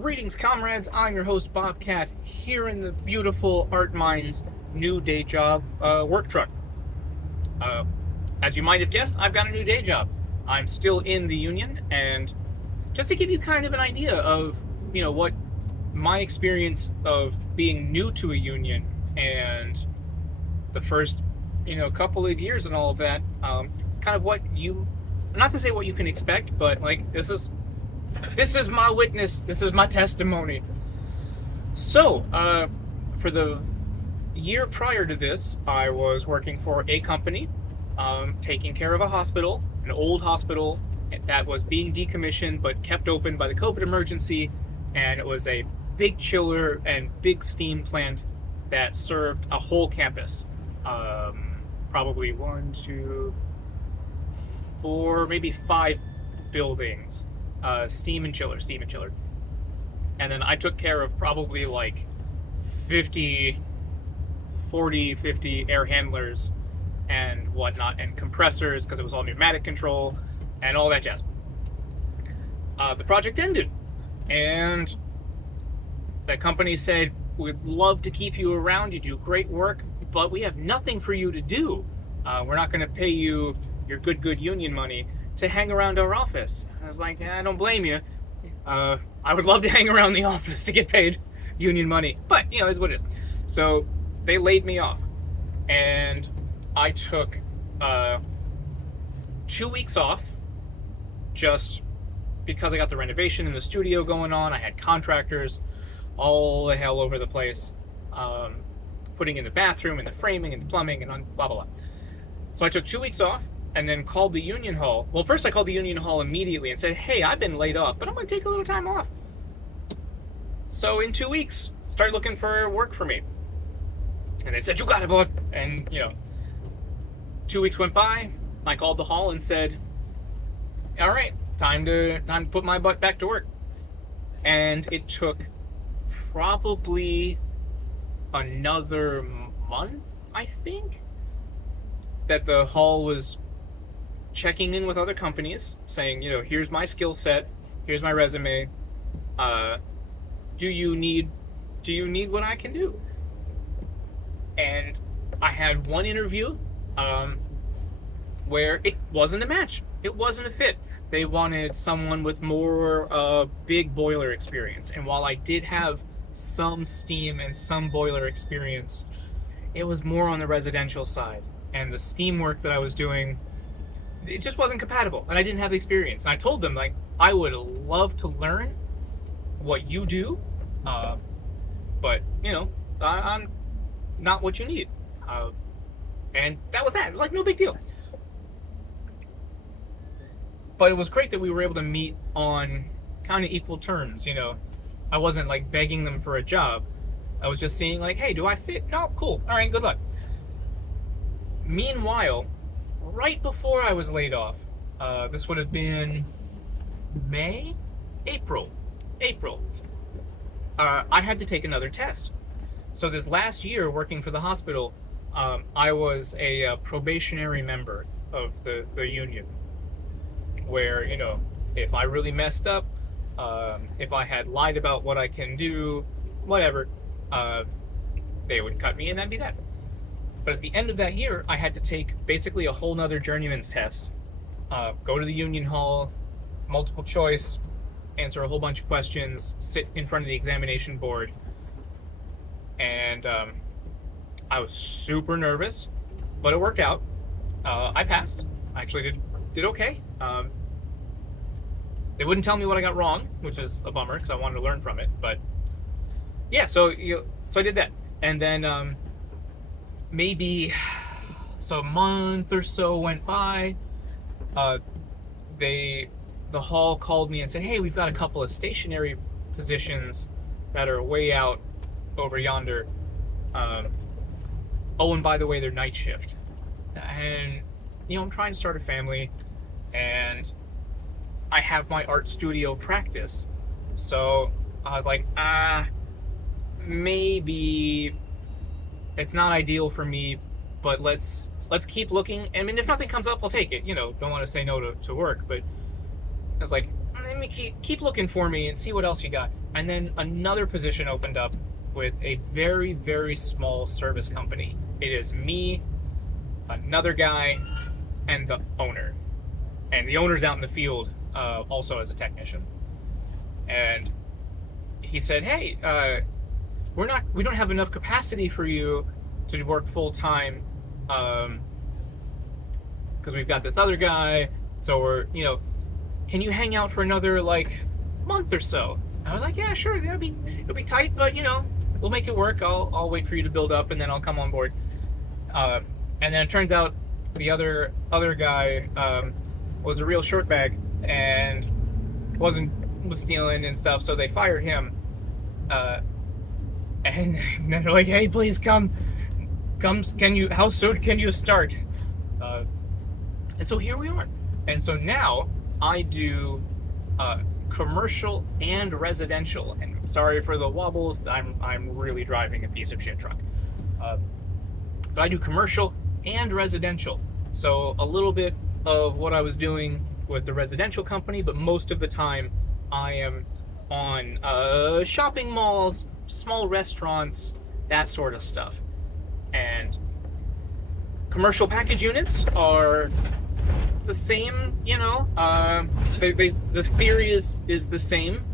Greetings, comrades. I'm your host, Bobcat, here in the beautiful Art Mind's new day job work truck. As you might have guessed, I've got a new day job. I'm still in the union, and just to give you kind of an idea of, what my experience of being new to a union and the first, couple of years and all of that, kind of what you, not to say what you can expect, but this is my witness. This is my testimony. So, for the year prior to this, I was working for a company, taking care of a hospital, an old hospital that was being decommissioned but kept open by the COVID emergency, and it was a big chiller and big steam plant that served a whole campus. Probably 1, 2, 4, maybe 5 buildings. Steam and chiller. And then I took care of probably 50 air handlers and whatnot, and compressors, because it was all pneumatic control and all that jazz. The project ended, and the company said, "We'd love to keep you around, you do great work, but we have nothing for you to do. We're not going to pay you your good union money to hang around our office." I was like, I don't blame you. I would love to hang around the office to get paid union money, but is what it is. So they laid me off, and I took 2 weeks off just because I got the renovation in the studio going on. I had contractors all the hell over the place, putting in the bathroom and the framing and the plumbing and blah blah blah. So I took 2 weeks off, and then called the union hall. Well, first I called the union hall immediately and said, "Hey, I've been laid off, but I'm going to take a little time off. So in 2 weeks, start looking for work for me." And they said, "You got it, bud." And, 2 weeks went by. I called the hall and said, "All right, time to put my butt back to work." And it took probably another month, I think, that the hall was checking in with other companies, saying, "Here's my skill set, here's my resume. Do you need what I can do?" And I had one interview where it wasn't a match. It wasn't a fit. They wanted someone with more big boiler experience. And while I did have some steam and some boiler experience, it was more on the residential side. And the steam work that I was doing, it just wasn't compatible, and I didn't have the experience. And I told them, I would love to learn what you do, but, I'm not what you need. And that was that. No big deal. But it was great that we were able to meet on kind of equal terms, I wasn't, begging them for a job. I was just seeing, hey, do I fit? No, cool. All right, good luck. Meanwhile, right before I was laid off, this would have been April. I had to take another test. So this last year, working for the hospital, I was a probationary member of the union, where, if I really messed up, if I had lied about what I can do, whatever, they would cut me, and that'd be that. But at the end of that year, I had to take basically a whole nother journeyman's test, go to the union hall, multiple choice, answer a whole bunch of questions, sit in front of the examination board. And I was super nervous, but it worked out. I passed. I actually did okay. They wouldn't tell me what I got wrong, which is a bummer because I wanted to learn from it. But yeah, so I did that. And then maybe a month or so went by. The hall called me and said, "Hey, we've got a couple of stationary positions that are way out over yonder. Oh, and by the way, they're night shift." And I'm trying to start a family, and I have my art studio practice. So I was like, maybe it's not ideal for me, but let's keep looking. I mean, if nothing comes up, I'll take it. Don't want to say no to work, but I was like, let me keep looking for me and see what else you got. And then another position opened up with a very, very small service company. It is me, another guy, and the owner. And the owner's out in the field, also as a technician. And he said, "Hey, we don't have enough capacity for you to work full time, because we've got this other guy. So we're, can you hang out for another month or so?" I was like, "Yeah, sure. It'll be tight, but we'll make it work. I'll wait for you to build up, and then I'll come on board." And then it turns out the other guy was a real shortbag and was stealing and stuff. So they fired him. And then they're like, "Hey, please come. How soon can you start?" And so here we are. And so now I do commercial and residential. And sorry for the wobbles. I'm really driving a piece of shit truck. But I do commercial and residential. So a little bit of what I was doing with the residential company, but most of the time I am on shopping malls, small restaurants, that sort of stuff. And commercial package units are the same, the theory is the same.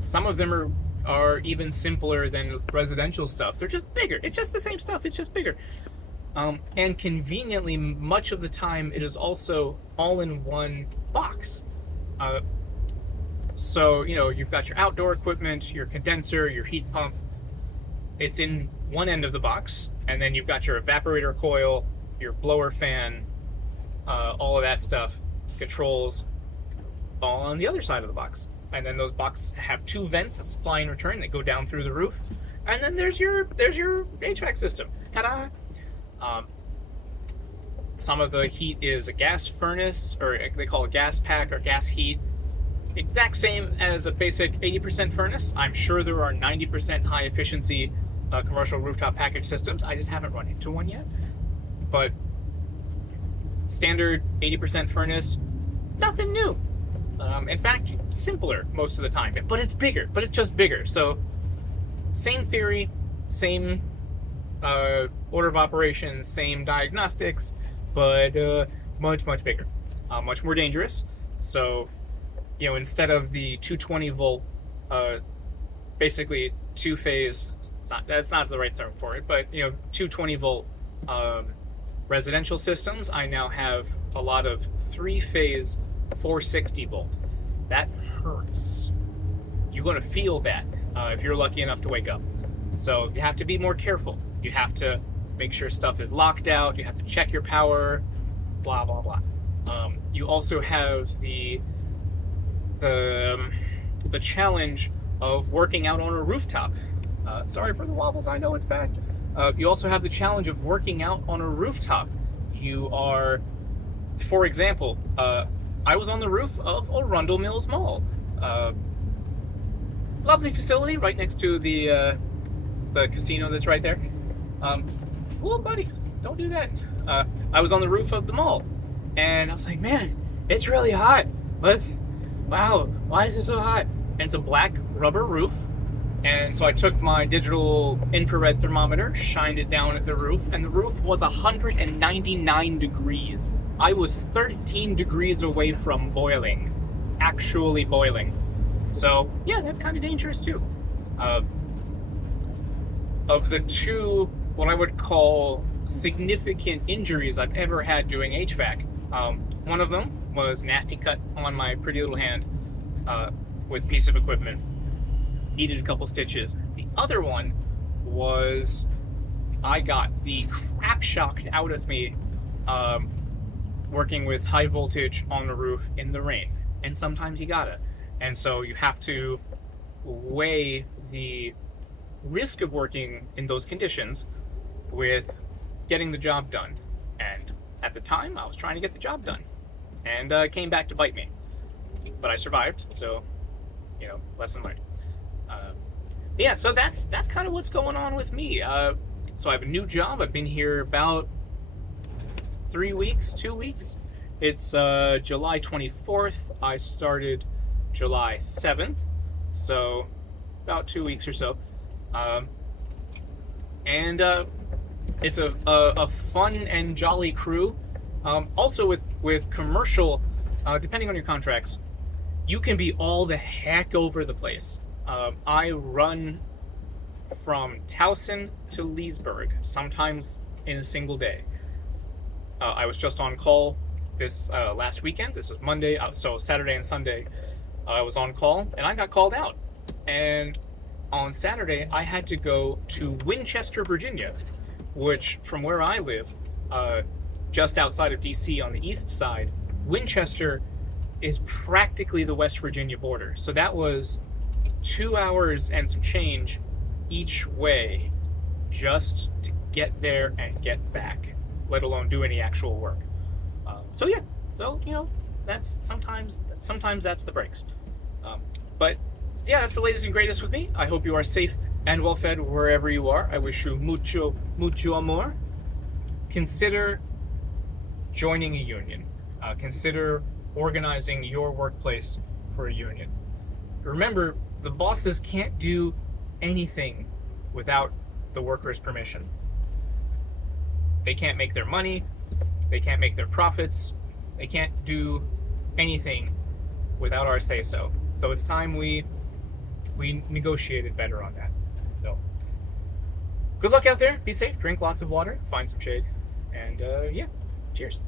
Some of them are even simpler than residential stuff. They're just bigger. It's just the same stuff. It's just bigger. And conveniently, much of the time, it is also all in one box. So, you've got your outdoor equipment, your condenser, your heat pump. It's in one end of the box, and then you've got your evaporator coil, your blower fan, all of that stuff, controls, all on the other side of the box. And then those boxes have two vents, a supply and return, that go down through the roof. And then there's your HVAC system. Ta-da! Some of the heat is a gas furnace, or they call it gas pack or gas heat. Exact same as a basic 80% furnace. I'm sure there are 90% high efficiency commercial rooftop package systems. I just haven't run into one yet. But standard 80% furnace, nothing new. In fact, simpler most of the time. But it's bigger. But it's just bigger. So same theory, same order of operations, same diagnostics, but much, much bigger. Much more dangerous. So, instead of the 220 volt, basically two-phase, that's not the right term for it, but 220 volt residential systems, I now have a lot of three-phase 460 volt. That hurts. You're going to feel that if you're lucky enough to wake up. So you have to be more careful. You have to make sure stuff is locked out. You have to check your power, blah, blah, blah. You also have the challenge of working out on a rooftop. Sorry for the wobbles, I know it's bad. You also have the challenge of working out on a rooftop. You are, for example, I was on the roof of Arundel Mills Mall. Lovely facility right next to the casino that's right there. Whoa, buddy, don't do that. I was on the roof of the mall, and I was like, man, it's really hot. Wow, why is it so hot? And it's a black rubber roof. And so I took my digital infrared thermometer, shined it down at the roof, and the roof was 199 degrees. I was 13 degrees away from boiling. Actually boiling. So, yeah, that's kind of dangerous too. Of the two, what I would call significant injuries I've ever had doing HVAC, one of them was nasty cut on my pretty little hand with a piece of equipment. Needed a couple stitches. The other one was I got the crap shocked out of me working with high voltage on the roof in the rain. And sometimes you gotta. And so you have to weigh the risk of working in those conditions with getting the job done. And at the time, I was trying to get the job done. And it came back to bite me. But I survived, so, lesson learned. Yeah, so that's kind of what's going on with me. So I have a new job. I've been here about 2 weeks. It's July 24th. I started July 7th, so about 2 weeks or so. And it's a fun and jolly crew. Also, with commercial, depending on your contracts, you can be all the heck over the place. I run from Towson to Leesburg, sometimes in a single day. I was just on call this last weekend. This is Monday, so Saturday and Sunday I was on call, and I got called out. And on Saturday, I had to go to Winchester, Virginia, which, from where I live, just outside of DC on the east side, Winchester is practically the West Virginia border. So that was 2 hours and some change each way just to get there and get back, let alone do any actual work. So yeah, so that's sometimes that's the breaks. But yeah, that's the latest and greatest with me. I hope you are safe and well fed wherever you are. I wish you mucho amor. Consider joining a union. Consider organizing your workplace for a union. Remember, the bosses can't do anything without the workers' permission. They can't make their money, they can't make their profits, they can't do anything without our say-so. So it's time we negotiated better on that. So good luck out there, be safe, drink lots of water, find some shade, and yeah, cheers.